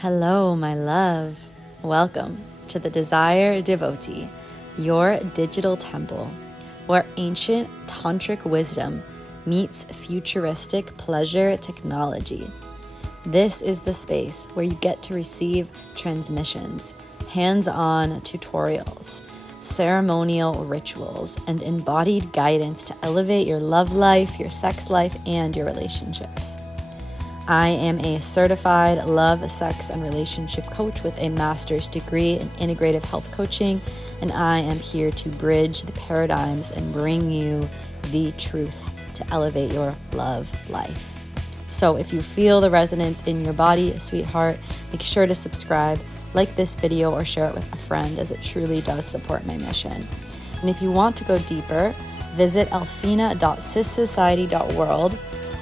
Hello, my love. Welcome to the Desire Devotee, your digital temple, where ancient tantric wisdom meets futuristic pleasure technology. This is the space where you get to receive transmissions, hands-on tutorials, ceremonial rituals, and embodied guidance to elevate your love life, your sex life, and your relationships. I am a certified love, sex, and relationship coach with a master's degree in integrative health coaching, and I am here to bridge the paradigms and bring you the truth to elevate your love life. So if you feel the resonance in your body, sweetheart, make sure to subscribe, like this video, or share it with a friend, as it truly does support my mission. And if you want to go deeper, visit elfina.cissociety.world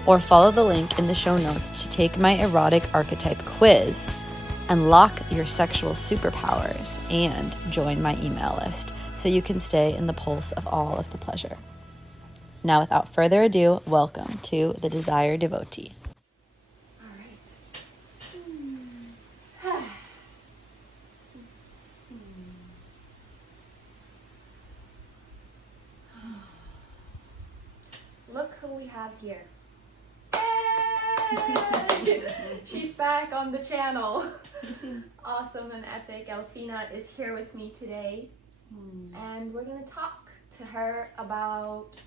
or follow the link in the show notes to take my erotic archetype quiz, unlock your sexual superpowers, and join my email list so you can stay in the pulse of all of the pleasure. Now, without further ado, welcome to the Desire Devotee. Look who we have here. She's back on the channel. Awesome and epic. Elfina is here with me today. And we're going to talk to her about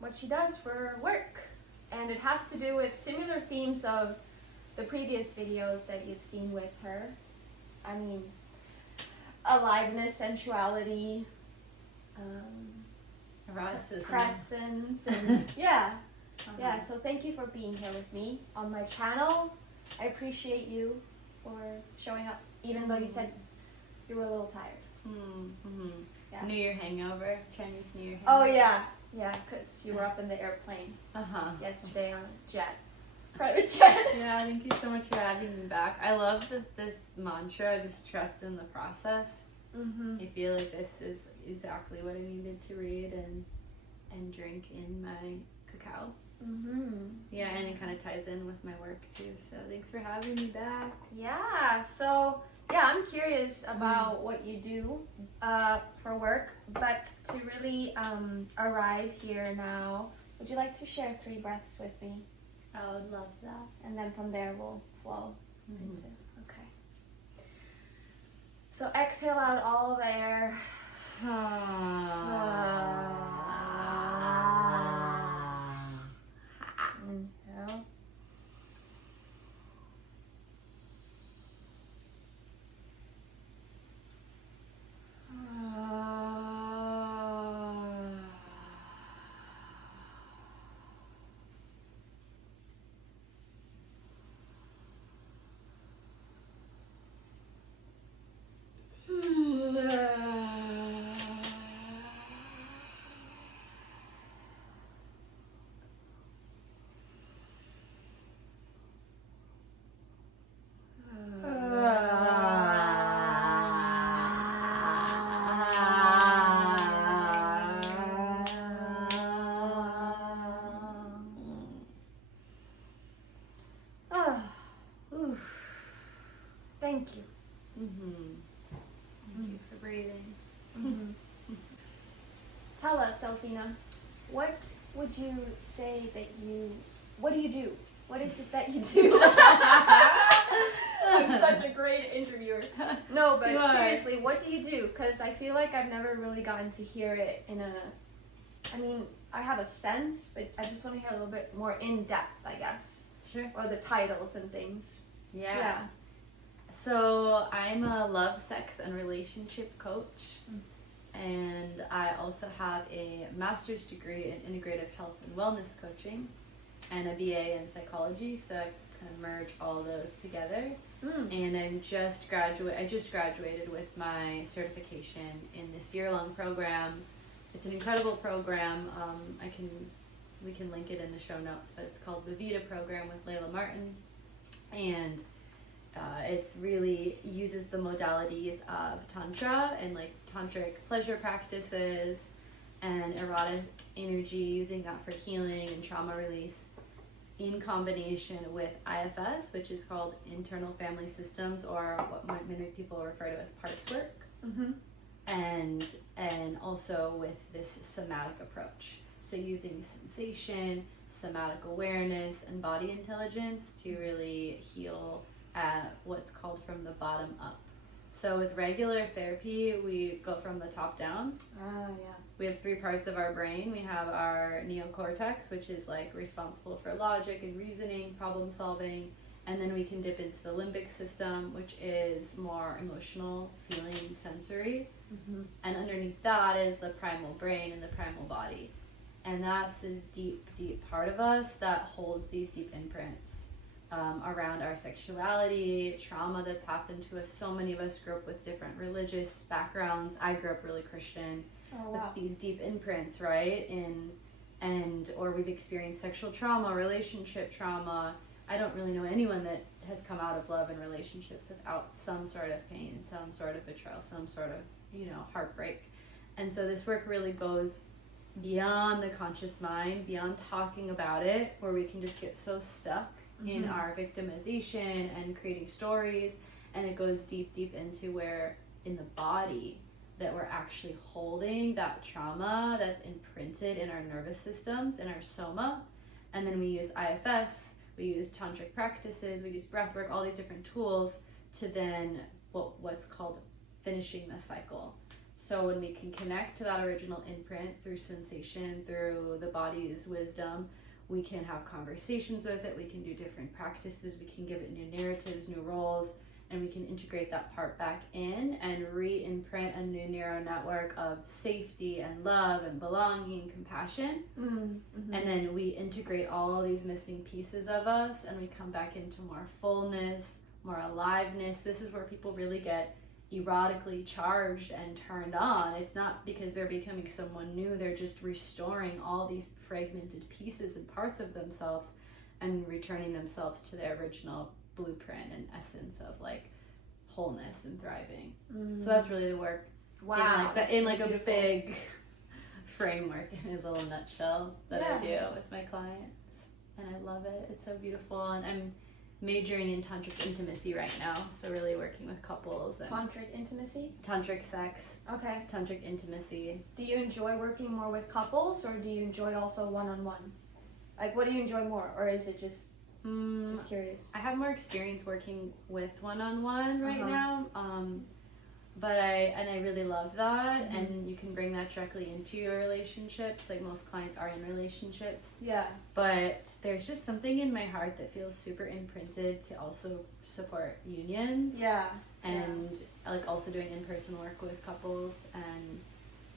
what she does for work. And it has to do with similar themes of the previous videos that you've seen with her. I mean, aliveness, sensuality, eroticism, presence, and yeah. Yeah, so thank you for being here with me on my channel. I appreciate you for showing up, even though you said you were a little tired. Yeah. New Year hangover, Chinese New Year Oh hangover. yeah, because you were up in the airplane yesterday on a private jet. Yeah, thank you so much for having me back. I love this mantra, just trust in the process. I feel like this is exactly what I needed to read and drink in my cacao. Yeah, and it kind of ties in with my work too, so thanks for having me back. Yeah, so I'm curious about what you do for work, but to really arrive here now, would you like to share 3 breaths with me? I would love that. And then from there we'll flow into, okay. So exhale out all the air. Inhale. Thank you. Thank you for breathing. Tell us, Elfina, what would you say that what do you do? What is it that you do? I'm such a great interviewer. No, but seriously, what do you do? Because I feel like I've never really gotten to hear it I mean, I have a sense, but I just want to hear a little bit more in depth, I guess. Sure. Or the titles and things. Yeah. So I'm a love, sex, and relationship coach. And I also have a master's degree in integrative health and wellness coaching and a BA in psychology, so I kind of merge all those together. And I just graduated with my certification in this year-long program. It's an incredible program. We can link it in the show notes, but it's called the Vita program with Layla Martin, and it's really uses the modalities of tantra and like tantric pleasure practices and erotic energy, using that for healing and trauma release. in combination with IFS, which is called internal family systems, or what many people refer to as parts work. And also with this somatic approach. So using sensation, somatic awareness, and body intelligence to really heal at what's called from the bottom up. So with regular therapy, we go from the top down. We have 3 parts of our brain. We have our neocortex, which is like responsible for logic and reasoning, problem solving. And then we can dip into the limbic system, which is more emotional, feeling, sensory. And underneath that is the primal brain and the primal body. And that's this deep, deep part of us that holds these deep imprints around our sexuality, trauma that's happened to us. So many of us grew up with different religious backgrounds. I grew up really Christian with these deep imprints, right? Or we've experienced sexual trauma, relationship trauma. I don't really know anyone that has come out of love and relationships without some sort of pain, some sort of betrayal, some sort of, heartbreak. And so this work really goes beyond the conscious mind, beyond talking about it, where we can just get so stuck in our victimization and creating stories. And it goes deep, deep into where in the body that we're actually holding that trauma that's imprinted in our nervous systems, in our soma. And then we use IFS, we use tantric practices, we use breath work, all these different tools to then what's called finishing the cycle. So when we can connect to that original imprint through sensation, through the body's wisdom, we can have conversations with it, we can do different practices, we can give it new narratives, new roles, and we can integrate that part back in and re-imprint a new neural network of safety and love and belonging and compassion. And then we integrate all these missing pieces of us and we come back into more fullness, more aliveness. This is where people really get erotically charged and turned on. It's not because they're becoming someone new, they're just restoring all these fragmented pieces and parts of themselves and returning themselves to their original blueprint and essence of like wholeness and thriving. So that's really the work. In like a big framework, in a little nutshell that I do with my clients, and I love it. It's so beautiful. And I'm majoring in tantric intimacy right now, so really working with couples. And Tantric intimacy? Tantric sex. Okay. Tantric intimacy. Do you enjoy working more with couples, or do you enjoy also one-on-one? Like, what do you enjoy more, or is it just curious? I have more experience working with one-on-one right now, but I really love that. And you can bring that directly into your relationships. Like, most clients are in relationships. But there's just something in my heart that feels super imprinted to also support unions. And like also doing in-person work with couples. And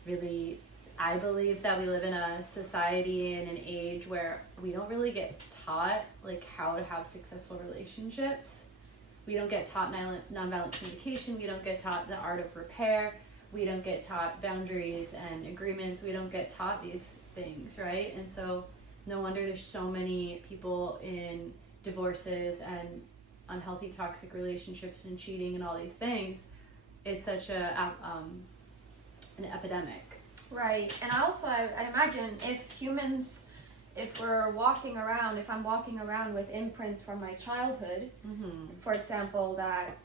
really, I believe that we live in a society and an age where we don't really get taught like how to have successful relationships. We don't get taught nonviolent communication. We don't get taught the art of repair. We don't get taught boundaries and agreements. We don't get taught these things, right? And so no wonder there's so many people in divorces and unhealthy toxic relationships and cheating and all these things. It's such an epidemic. Right. And also, I imagine if we're walking around, if I'm walking around with imprints from my childhood, for example, that,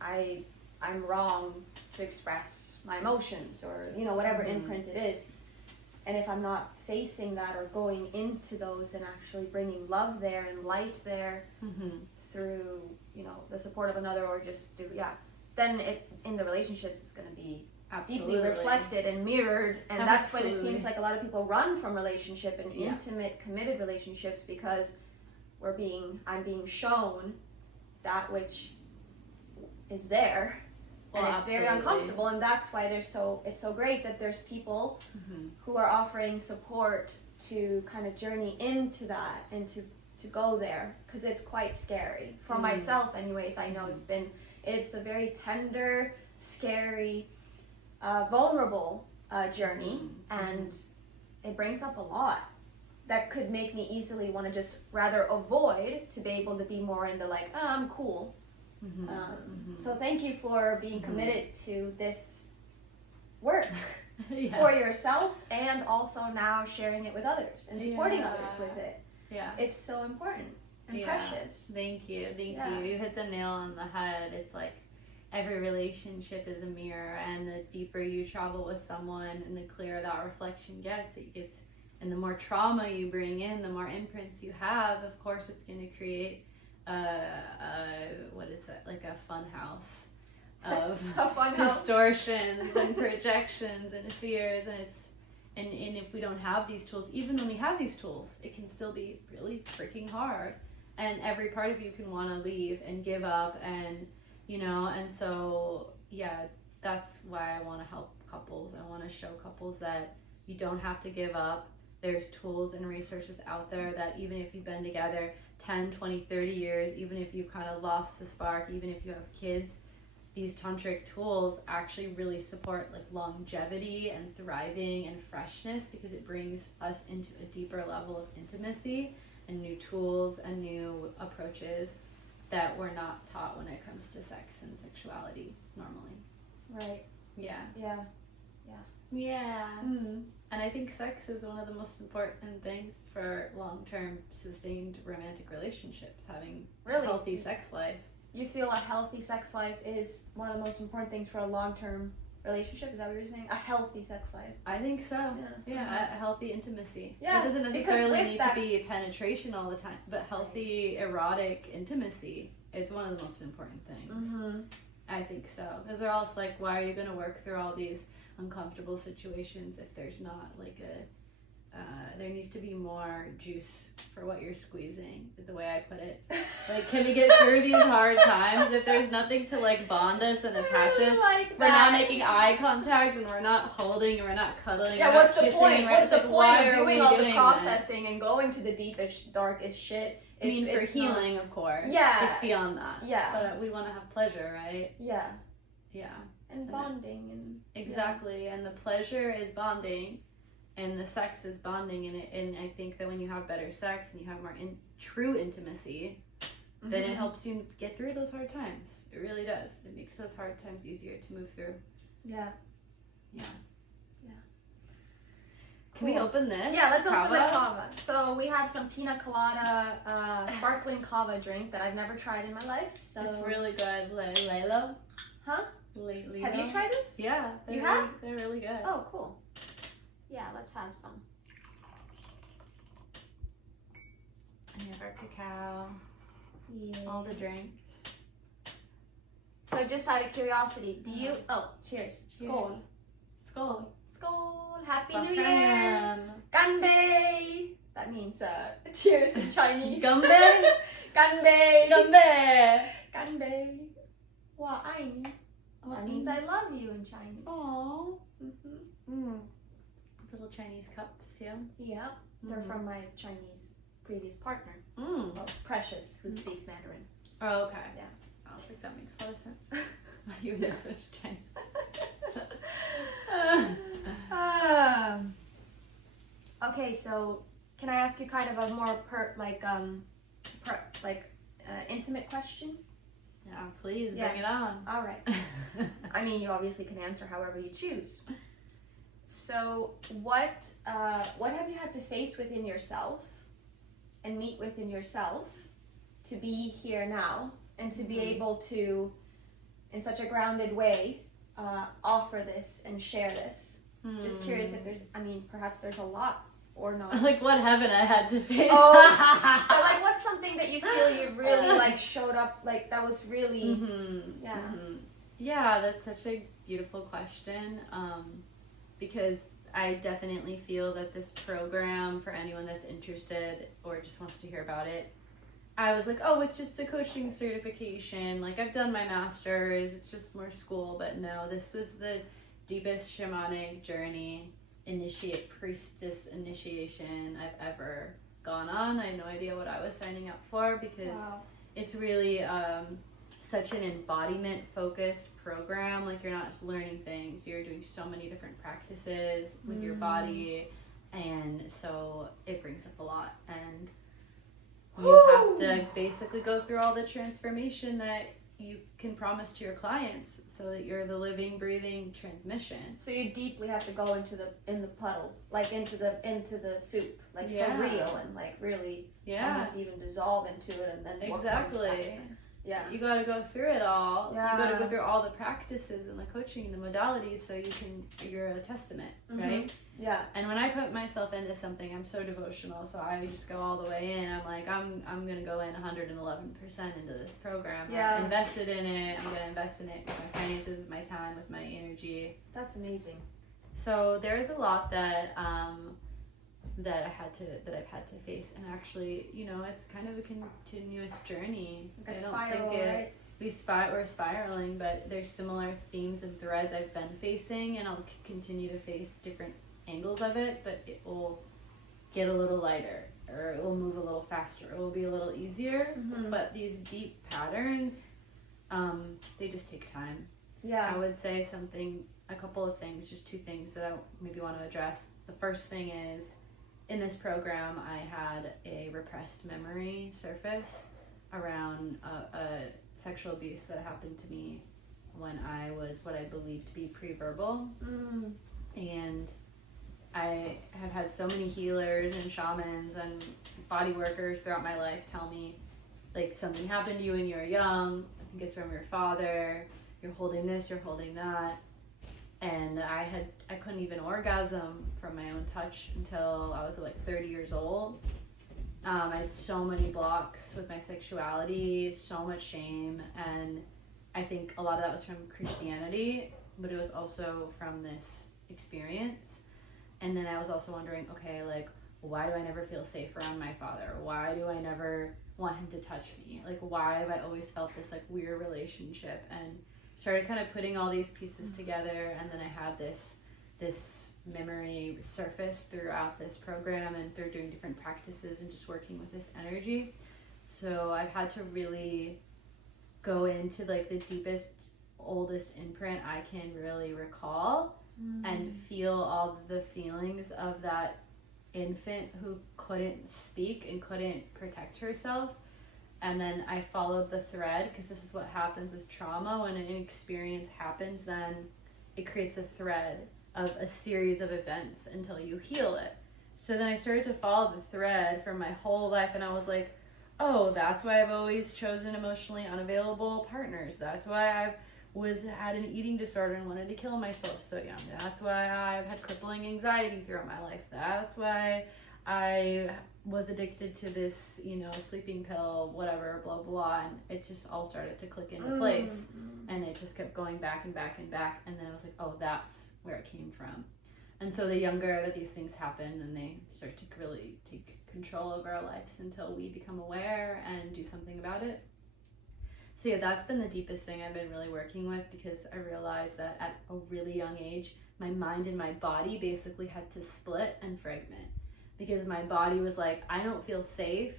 I'm wrong to express my emotions or, whatever imprint it is. And if I'm not facing that or going into those and actually bringing love there and light there through, the support of another or just then in the relationships it's going to be deeply reflected and mirrored, and that's when it seems like a lot of people run from relationship and intimate, committed relationships because I'm being shown that which is there, and it's very uncomfortable, and that's why it's so great that there's people who are offering support to kind of journey into that and to go there, because it's quite scary. For myself anyways, I know it's a very tender, scary, vulnerable journey, and it brings up a lot that could make me easily want to just rather avoid to be able to be more in the like, I'm cool. So thank you for being committed to this work for yourself, and also now sharing it with others and supporting others with it. Yeah. It's so important and precious. Thank you. You hit the nail on the head. It's like every relationship is a mirror, and the deeper you travel with someone and the clearer that reflection gets, and the more trauma you bring in, the more imprints you have, of course it's going to create what is it, like a fun house of distortions and projections and fears, and if we don't have these tools, even when we have these tools, it can still be really freaking hard, and every part of you can want to leave and give up, and and so that's why I want to help couples. I want to show couples that you don't have to give up. There's tools and resources out there that even if you've been together 10, 20, 30 years, even if you kind of lost the spark, even if you have kids, these tantric tools actually really support like longevity and thriving and freshness, because it brings us into a deeper level of intimacy and new tools and new approaches that we're not taught when it comes to sex and sexuality normally. Right. Yeah. And I think sex is one of the most important things for long-term sustained romantic relationships, having a healthy sex life. You feel a healthy sex life is one of the most important things for a long-term relationship? Is that what you're saying? A healthy sex life? I think so. A healthy intimacy. Yeah, it doesn't necessarily need to be penetration all the time, but healthy erotic intimacy. It's one of the most important things. I think so. Because they're all like, why are you going to work through all these uncomfortable situations if there's not like there needs to be more juice for what you're squeezing, is the way I put it. Like, can we get through these hard times if there's nothing to like bond us and attach us? We're not making eye contact, and we're not holding, and we're not cuddling. Yeah, what's the point? What's the point of doing all the processing and going to the deepest, darkest shit? I mean, for healing, of course. Yeah. It's beyond that. Yeah. But we want to have pleasure, right? Yeah. Yeah. And bonding. And exactly. And the pleasure is bonding, and the sex is bonding. And I think that when you have better sex and you have more true intimacy, then it helps you get through those hard times. It really does. It makes those hard times easier to move through. Yeah. Can we open this? Yeah, let's open the kava. So we have some pina colada sparkling kava drink that I've never tried in my life. So it's really good. Lalo? Huh? Lately. Have you tried this? Yeah. You have? They're really good. Oh, cool. Yeah, let's have some. And we have our cacao. Yes. All the drinks. So just out of curiosity, do you... Oh, cheers. Skål. Skål. Skål. Happy New Year. Ganbei. That means cheers in Chinese. Ganbei. Ganbei. Ganbei. Ganbei. 我爱你. That means I love you in Chinese. Aww. These little Chinese cups too. Yeah. They're from my Chinese previous partner. Well, Precious, who speaks Mandarin. Oh, okay. Yeah. I was like, that makes a lot of sense. You know such Chinese. Okay, so can I ask you kind of a more intimate question? Yeah, please bring it on. All right. I mean, you obviously can answer however you choose. So, what have you had to face within yourself and meet within yourself to be here now and to be able to, in such a grounded way, offer this and share this? Just curious if there's, perhaps there's a lot or not. Like what haven't I had to face? Oh, but like what's something that you feel you really like showed up, like that was really, Yeah, that's such a beautiful question, because I definitely feel that this program, for anyone that's interested or just wants to hear about it, I was like, oh, it's just a coaching certification, like I've done my master's, it's just more school. But no, this was the deepest shamanic journey, priestess initiation I've ever gone on. I had no idea what I was signing up for, because it's really such an embodiment focused program. Like, you're not just learning things, you're doing so many different practices with your body, and so it brings up a lot, and you have to basically go through all the transformation that you can promise to your clients, so that you're the living, breathing transmission. So you deeply have to go into the puddle, like into the soup, like Yeah. for real, and like really Yeah, almost even dissolve into it, and then what comes exactly. back. Yeah. You got to go through it all. Yeah. You got to go through all the practices and the coaching, the modalities, so you're a testament, right? Yeah. And when I put myself into something, I'm so devotional, so I just go all the way in. I'm like, I'm gonna go in 111% into this program. Yeah. I've invested in it. I'm gonna invest in it with my finances, with my time, with my energy. That's amazing. So there's a lot that I've had to face, and actually, it's kind of a continuous journey. Like a spiral, right? We're spiraling, but there's similar themes and threads I've been facing, and I'll continue to face different angles of it, but it will get a little lighter, or it will move a little faster, it will be a little easier. But these deep patterns, they just take time. Yeah. I would say a couple of things, just two things that I maybe want to address. The first thing is, in this program, I had a repressed memory surface around a sexual abuse that happened to me when I was what I believed to be pre-verbal. And I have had so many healers and shamans and body workers throughout my life tell me, like, something happened to you when you were young. I think it's from your father. You're holding this, you're holding that. And I couldn't even orgasm from my own touch until I was like 30 years old. I had so many blocks with my sexuality, so much shame, and I think a lot of that was from Christianity, but it was also from this experience. And then I was also wondering, okay, like, why do I never feel safe around my father? Why do I never want him to touch me? Like, why have I always felt this like weird relationship? And started kind of putting all these pieces together, and then I had this memory surface throughout this program and through doing different practices and just working with this energy. So I've had to really go into like the deepest, oldest imprint I can really recall and feel all the feelings of that infant who couldn't speak and couldn't protect herself. And then I followed the thread, because this is what happens with trauma. When an experience happens, then it creates a thread of a series of events until you heal it. So then I started to follow the thread for my whole life, and I was like, oh, that's why I've always chosen emotionally unavailable partners. That's why had an eating disorder and wanted to kill myself so young. That's why I've had crippling anxiety throughout my life. That's why I was addicted to this, sleeping pill, whatever, blah, blah, and it just all started to click into place. And it just kept going back and back and back. And then I was like, oh, that's where it came from. And so the younger that these things happen, and they start to really take control over our lives until we become aware and do something about it. So yeah, that's been the deepest thing I've been really working with, because I realized that at a really young age, my mind and my body basically had to split and fragment. Because my body was like, I don't feel safe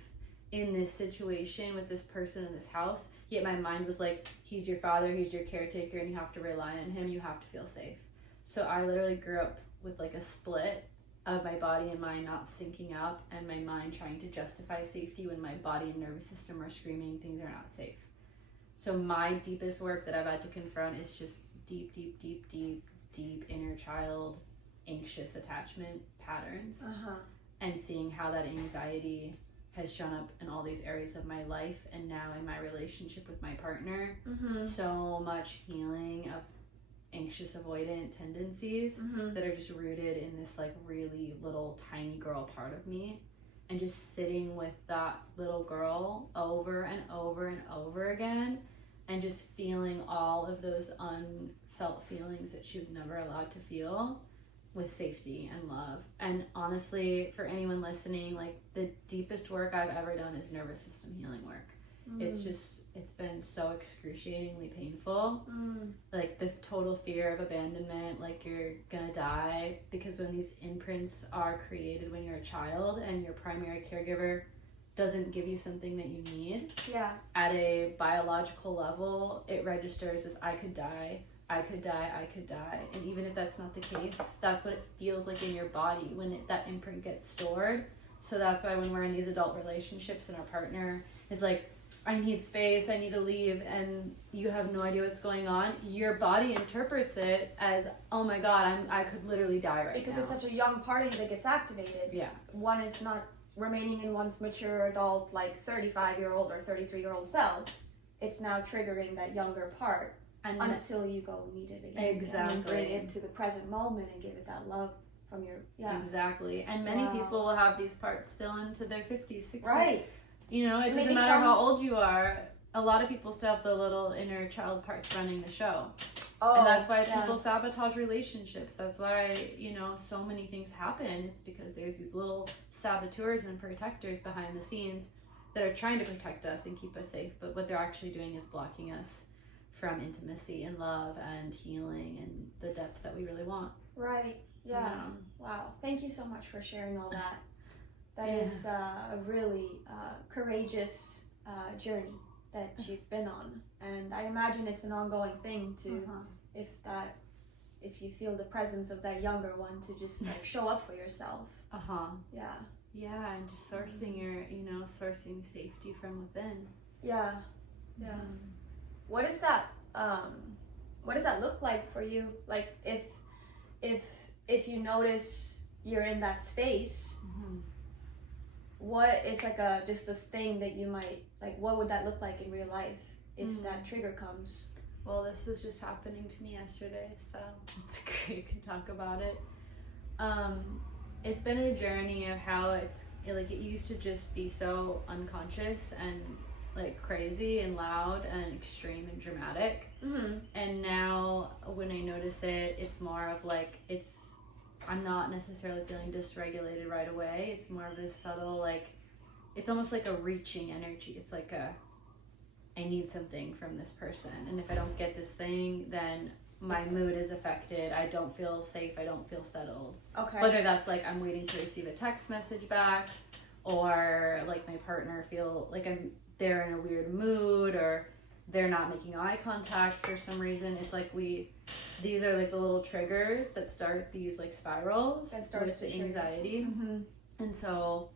in this situation with this person in this house. Yet my mind was like, he's your father, he's your caretaker, and you have to rely on him, you have to feel safe. So I literally grew up with like a split of my body and mind not syncing up, and my mind trying to justify safety when my body and nervous system are screaming things are not safe. So my deepest work that I've had to confront is just deep inner child anxious attachment patterns. And seeing how that anxiety has shown up in all these areas of my life, and now in my relationship with my partner. So much healing of anxious avoidant tendencies that are just rooted in this like really little tiny girl part of me, and just sitting with that little girl over and over and over again, and just feeling all of those unfelt feelings that she was never allowed to feel, with safety and love. And honestly, for anyone listening, like, the deepest work I've ever done is nervous system healing work. It's been so excruciatingly painful. Like, the total fear of abandonment, like you're gonna die, because when these imprints are created when you're a child and your primary caregiver doesn't give you something that you need, at a biological level, it registers as I could die. I could die. And even if that's not the case, that's what it feels like in your body when that imprint gets stored. So that's why when we're in these adult relationships and our partner is like, I need space, I need to leave, and you have no idea what's going on, your body interprets it as, oh my god, I could literally die right because now. it's such a young part of you that gets activated. Yeah. One is not remaining in one's mature adult, like 35-year-old or 33-year-old self. It's now triggering that younger part And until you go meet it again. Exactly. And bring it to the present moment and give it that love from your, Exactly. And many people will have these parts still into their 50s, 60s. Right. You know, it doesn't matter how old you are. A lot of people still have the little inner child parts running the show. Oh, and that's why people sabotage relationships. That's why, you know, so many things happen. It's because there's these little saboteurs and protectors behind the scenes that are trying to protect us and keep us safe. But what they're actually doing is blocking us from intimacy and love and healing and the depth that we really want. Right. Yeah. Wow. Thank you so much for sharing all that. That is a really courageous journey that you've been on, and I imagine it's an ongoing thing to, if you feel the presence of that younger one, to just like show up for yourself. Yeah, and just sourcing your, sourcing safety from within. Yeah. What is that? What does that look like for you? Like if you notice you're in that space, what is like just this thing that you might like? What would that look like in real life if that trigger comes? Well, this was just happening to me yesterday, so it's great you can talk about it. It's been a journey of how it used to just be so unconscious and like crazy and loud and extreme and dramatic, and now when I notice it, it's more of like I'm not necessarily feeling dysregulated right away. It's more of this subtle, like, it's almost like a reaching energy. It's like I need something from this person, and if I don't get this thing, then my mood is affected. I don't feel safe. I don't feel settled. Okay. Whether that's like I'm waiting to receive a text message back, or like my partner feel like they're in a weird mood, or they're not making eye contact for some reason. It's like these are like the little triggers that start these like spirals with the anxiety. And so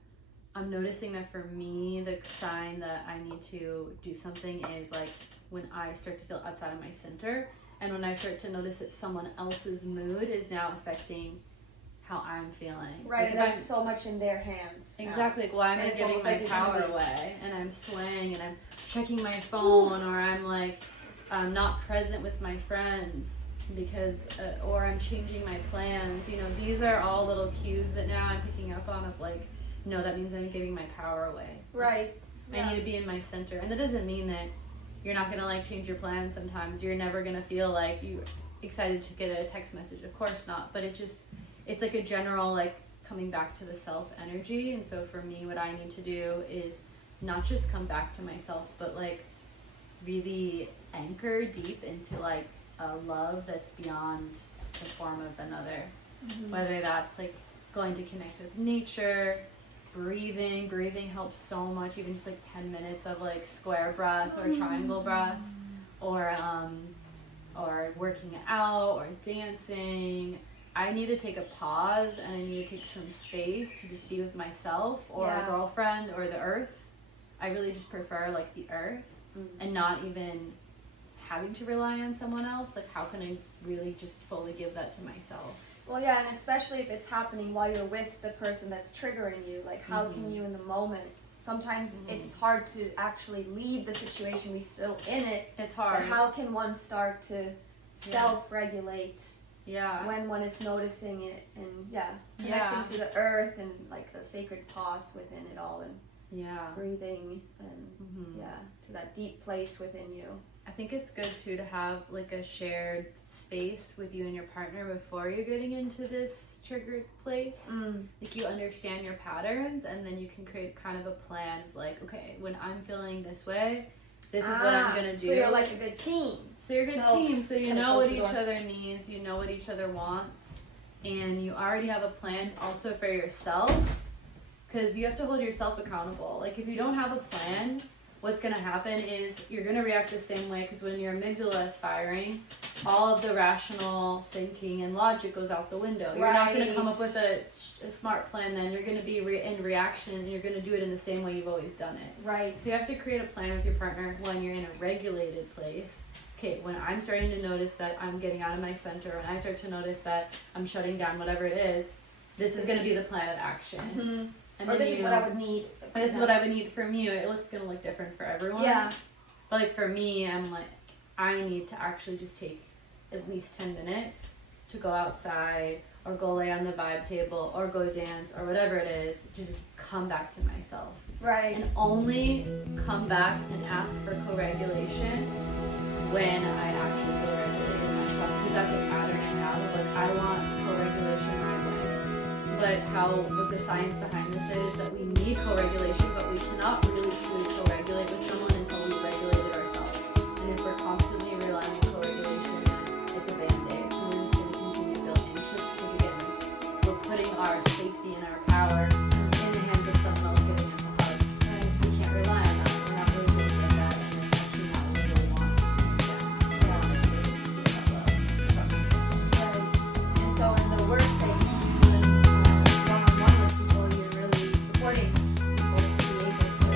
I'm noticing that for me, the sign that I need to do something is like when I start to feel outside of my center, and when I start to notice that someone else's mood is now affecting how I'm feeling. Right, and that's so much in their hands. Exactly. Like, why am I giving my power away? And I'm swaying, and I'm checking my phone, or I'm like not present with my friends because, or I'm changing my plans. You know, these are all little cues that now I'm picking up on of like, no, that means I'm giving my power away. Right. I need to be in my center. And that doesn't mean that you're not going to like change your plans sometimes. You're never going to feel like you're excited to get a text message. Of course not. But it's like a general like coming back to the self energy. And so for me, what I need to do is not just come back to myself, but like really anchor deep into like a love that's beyond the form of another. Whether that's like going to connect with nature, breathing helps so much. Even just like 10 minutes of like square breath or triangle breath, or working out or dancing. I need to take a pause, and I need to take some space to just be with myself or a girlfriend or the earth. I really just prefer like the earth, and not even having to rely on someone else. Like, how can I really just fully give that to myself? Well, yeah, and especially if it's happening while you're with the person that's triggering you. Like, how can you in the moment? Sometimes it's hard to actually leave the situation. We're still in it. It's hard. But how can one start to self-regulate when one is noticing it, and connecting to the earth and like the sacred pause within it all, and breathing and to that deep place within you. I think it's good too to have like a shared space with you and your partner before you're getting into this triggered place. Like, you understand your patterns, and then you can create kind of a plan of like, okay, when I'm feeling this way, this is what I'm gonna do. So you're like a good team. So you're a good team. So you know what each other needs, you know what each other wants, and you already have a plan also for yourself, because you have to hold yourself accountable. Like, if you don't have a plan, what's going to happen is you're going to react the same way, because when your amygdala is firing, all of the rational thinking and logic goes out the window. You're not going to come up with a smart plan then. You're going to be in reaction, and you're going to do it in the same way you've always done it. Right. So you have to create a plan with your partner when you're in a regulated place. Okay, when I'm starting to notice that I'm getting out of my center, when I start to notice that I'm shutting down whatever it is, this is going to be the plan of action. Mm-hmm. And or then this is what I would need. This is what I would need from you. It looks going to look different for everyone. Yeah. But like for me, I'm like, I need to actually just take at least 10 minutes to go outside or go lay on the vibe table or go dance or whatever it is, to just come back to myself. Right. And only come back and ask for co-regulation when I actually feel regulated myself, because that's a pattern I have of like, I want co-regulation right away. But how, what the science behind this is that we need co-regulation, but we cannot really truly co-regulate with someone until we've regulated ourselves. And if we're constantly relying on co-regulation, it's a band-aid. And we're just going to continue to feel anxious because, again, we're putting our safety and our power in the hands of someone else giving us a hug. And we can't rely on that. We're not really good at that. And it's actually not what we really want. And so in the work that you do one-on-one with people, you're really supporting people to be able to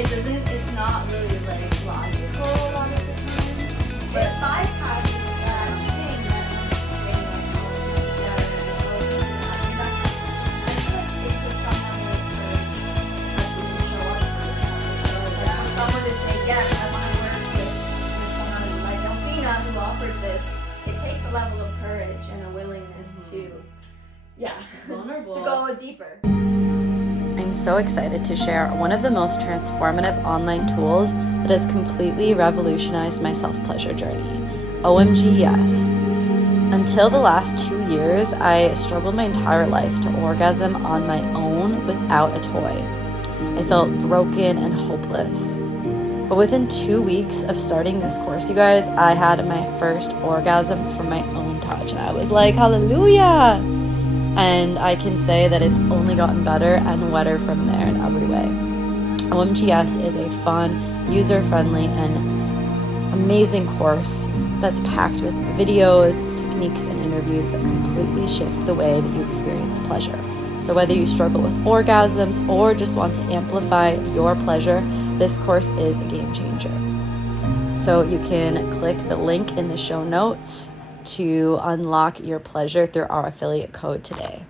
It's not really like logical a lot of the time. But it bypasses that thing that wants to stay like, oh, yeah, I mean, that's like, it's just someone with courage that's willing to show up for yourself. Like, for someone to say, yes, I want to work with someone like Delphina who offers this, it takes a level of courage and a willingness to, yeah, vulnerable. to go deeper. I'm so excited to share one of the most transformative online tools that has completely revolutionized my self-pleasure journey. OMG, yes. Until the last 2 years, I struggled my entire life to orgasm on my own without a toy. I felt broken and hopeless. But within 2 weeks of starting this course, you guys, I had my first orgasm from my own touch. And I was like, hallelujah! And I can say that it's only gotten better and wetter from there in every way. OMGS is a fun, user-friendly, and amazing course that's packed with videos, techniques, and interviews that completely shift the way that you experience pleasure. So whether you struggle with orgasms or just want to amplify your pleasure, this course is a game changer. So you can click the link in the show notes to unlock your pleasure through our affiliate code today.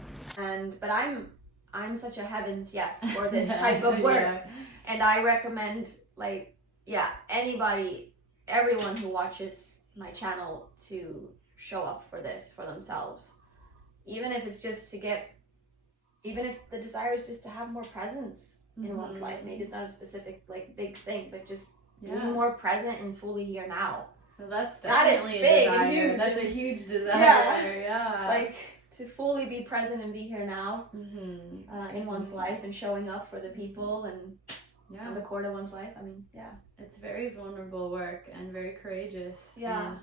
But I'm such a heavens yes for this type of work. Yeah. And I recommend, like, anybody, everyone who watches my channel to show up for this for themselves. Even if it's just to get, even if the desire is just to have more presence in one's life. Maybe it's not a specific, like, big thing, but just be more present and fully here now. Well, that's That is definitely big a desire. and huge. That's a huge desire. Yeah. Like, to fully be present and be here now in one's life and showing up for the people and the core to one's life. I mean, it's very vulnerable work and very courageous. Yeah.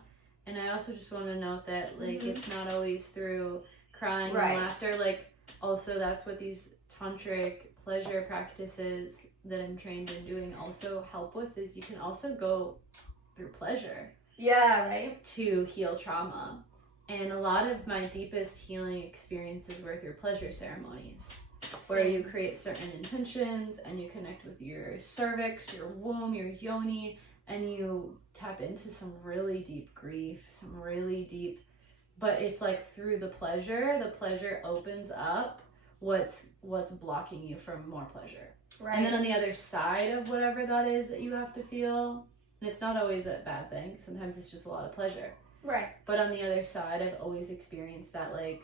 And I also just want to note that, like, it's not always through crying Right. and laughter. Like, also that's what these tantric pleasure practices that I'm trained in doing also help with, is you can also go through pleasure. Yeah, right. To heal trauma. And a lot of my deepest healing experiences were through pleasure ceremonies, where you create certain intentions and you connect with your cervix, your womb, your yoni, and you tap into some really deep grief, some really deep, but it's like through the pleasure opens up what's blocking you from more pleasure. Right. And then on the other side of whatever that is that you have to feel, and it's not always a bad thing, sometimes it's just a lot of pleasure. Right. But on the other side, I've always experienced that, like,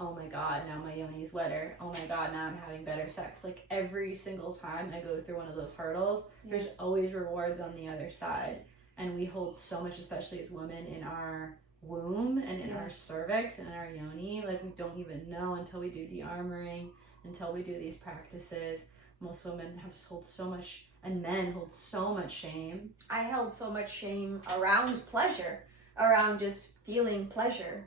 oh my God, now my yoni is wetter. Oh my God, now I'm having better sex. Like, every single time I go through one of those hurdles, there's always rewards on the other side. And we hold so much, especially as women, in our womb and in our cervix and in our yoni. Like, we don't even know until we do de-armoring, until we do these practices. Most women have hold so much, and men hold so much shame. I held so much shame around pleasure, around just feeling pleasure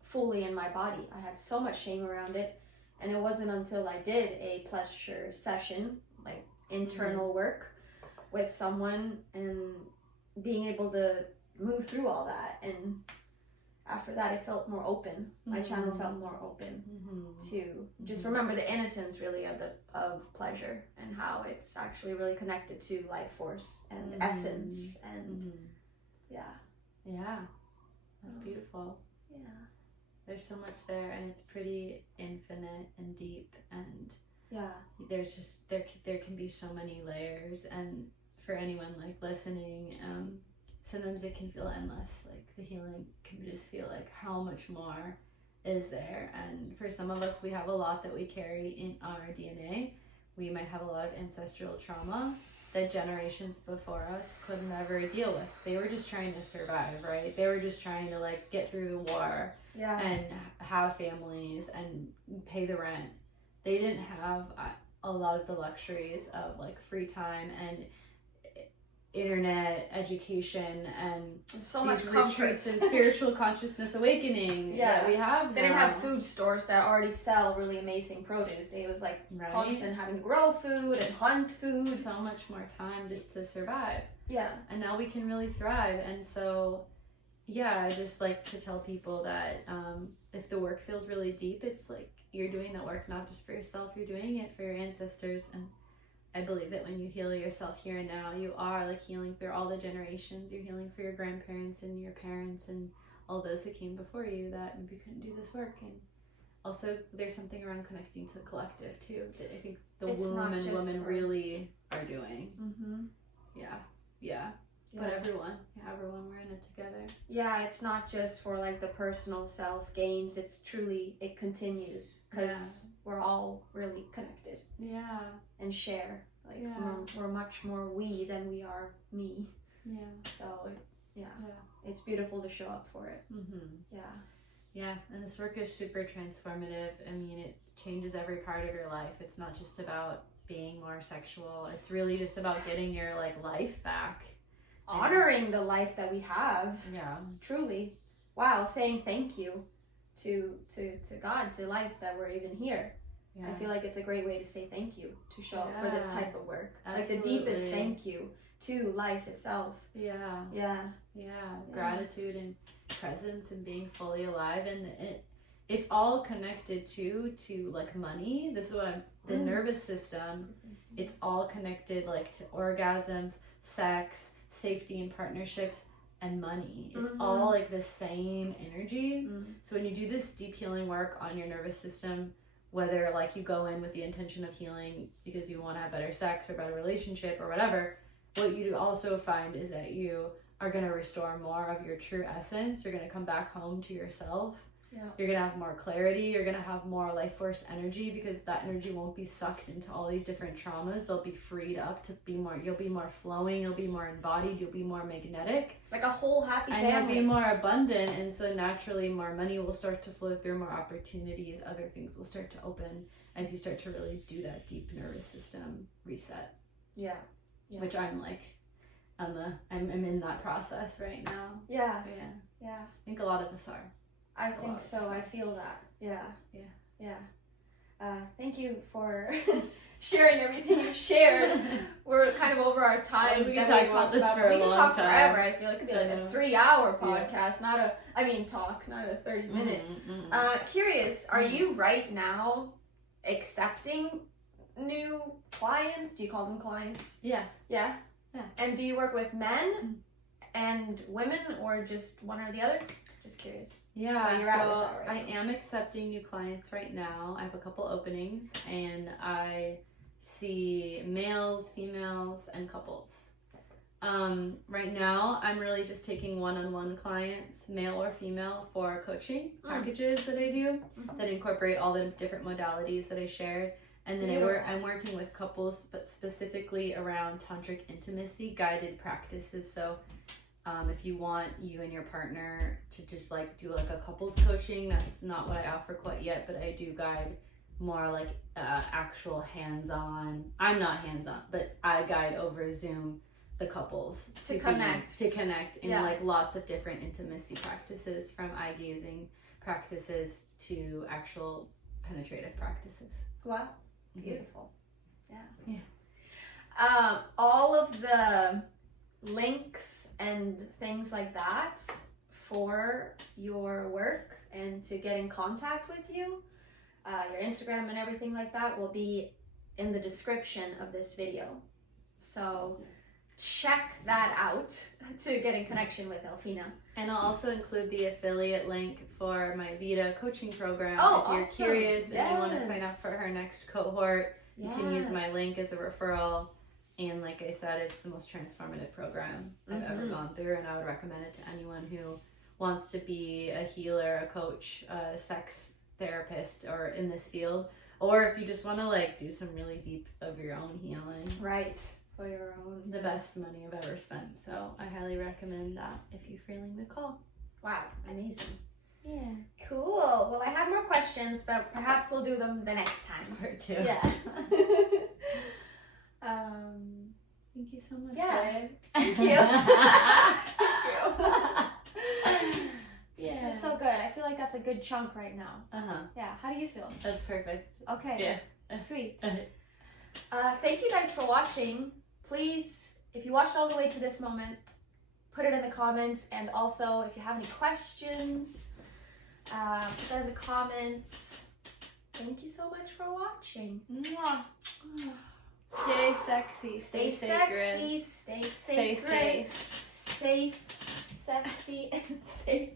fully in my body. I had so much shame around it, and it wasn't until I did a pleasure session, like internal work with someone, and being able to move through all that, and after that it felt more open. My channel felt more open to just remember the innocence really of pleasure, and how it's actually really connected to life force and essence, and that's beautiful. There's so much there, and it's pretty infinite and deep, and there's just there can be so many layers. And for anyone like listening, sometimes it can feel endless. Like, the healing can just feel like how much more is there. And for some of us, we have a lot that we carry in our DNA. We might have a lot of ancestral trauma that generations before us could never deal with. They were just trying to survive, right? They were just trying to, like, get through the war and have families and pay the rent. They didn't have a lot of the luxuries of, like, free time and internet education and so much comfort and spiritual consciousness awakening that we have. They didn't have food stores that already sell really amazing produce. It was like constant having to grow food and hunt food. So much more time just to survive. Yeah. And now we can really thrive. And so, I just like to tell people that if the work feels really deep, it's like you're doing that work not just for yourself, you're doing it for your ancestors. And I believe that when you heal yourself here and now, you are like healing through all the generations. You're healing for your grandparents and your parents and all those who came before you that maybe couldn't do this work. And also there's something around connecting to the collective too, that I think the womb and woman really are doing. Yeah. But everyone, we're in it together. Yeah, it's not just for like the personal self gains. It's truly, it continues because we're all really connected. Yeah. And share. Like we're much more we than we are me. Yeah. So it's beautiful to show up for it. Yeah, and this work is super transformative. I mean, it changes every part of your life. It's not just about being more sexual. It's really just about getting your like life back. Honoring the life that we have. Yeah. Truly. Wow, saying thank you to God, to life, that we're even here. Yeah. I feel like it's a great way to say thank you, to show up for this type of work. Absolutely. Like the deepest thank you to life itself. Yeah. Gratitude and presence and being fully alive, and it's all connected to like money. This is what the nervous system. It's all connected like to orgasms, sex, safety and partnerships, and money. It's all like the same energy. So when you do this deep healing work on your nervous system, whether like you go in with the intention of healing because you want to have better sex or better relationship or whatever, what you do also find is that you are going to restore more of your true essence. You're going to come back home to yourself. Yeah. You're going to have more clarity. You're going to have more life force energy, because that energy won't be sucked into all these different traumas. They'll be freed up to be more, you'll be more flowing, you'll be more embodied, you'll be more magnetic. Like a whole happy family. And you'll be more abundant, and so naturally more money will start to flow through, more opportunities, other things will start to open as you start to really do that deep nervous system reset. Yeah. Which I'm like, I'm in that process right now. Yeah. I think a lot of us are. I think so. I feel that. Yeah. Thank you for sharing everything you shared. We're kind of over our time. We can talk about this for a long time. We can talk forever. I feel it could be like a 3-hour podcast, not a 30-minute. Curious, are you right now accepting new clients? Do you call them clients? Yeah. And do you work with men and women, or just one or the other? Just curious. Yeah, so I am accepting new clients right now. I have a couple openings, and I see males, females, and couples. Right now, I'm really just taking one-on-one clients, male or female, for coaching packages that I do that incorporate all the different modalities that I shared. And then I'm working with couples, but specifically around tantric intimacy guided practices. So if you want you and your partner to just like do like a couples coaching, that's not what I offer quite yet, but I do guide more like actual hands-on. I'm not hands-on, but I guide over Zoom the couples to connect in like lots of different intimacy practices, from eye gazing practices to actual penetrative practices. Wow. Beautiful. Yeah. All of the links and things like that for your work and to get in contact with you, your Instagram and everything like that will be in the description of this video. So check that out to get in connection with Elfina. And I'll also include the affiliate link for my Vita coaching program. If you're curious and you want to sign up for her next cohort, you can use my link as a referral. And like I said, it's the most transformative program I've ever gone through, and I would recommend it to anyone who wants to be a healer, a coach, a sex therapist, or in this field, or if you just want to like do some really deep of your own healing. Right. For your own. The best money I've ever spent. So I highly recommend that if you're feeling the call. Wow, amazing. Yeah. Cool. Well, I have more questions, but perhaps we'll do them the next time. Part 2. Yeah. Thank you so much. Yeah. Thank you. Thank you. Yeah. That's so good. I feel like that's a good chunk right now. Yeah. How do you feel? That's perfect. Okay. Yeah. Sweet. Thank you guys for watching. Please, if you watched all the way to this moment, put it in the comments. And also, if you have any questions, put it in the comments. Thank you so much for watching. Mwah. Stay sexy. Stay sacred. sexy. Stay Stay sacred. Safe, sexy, and safe.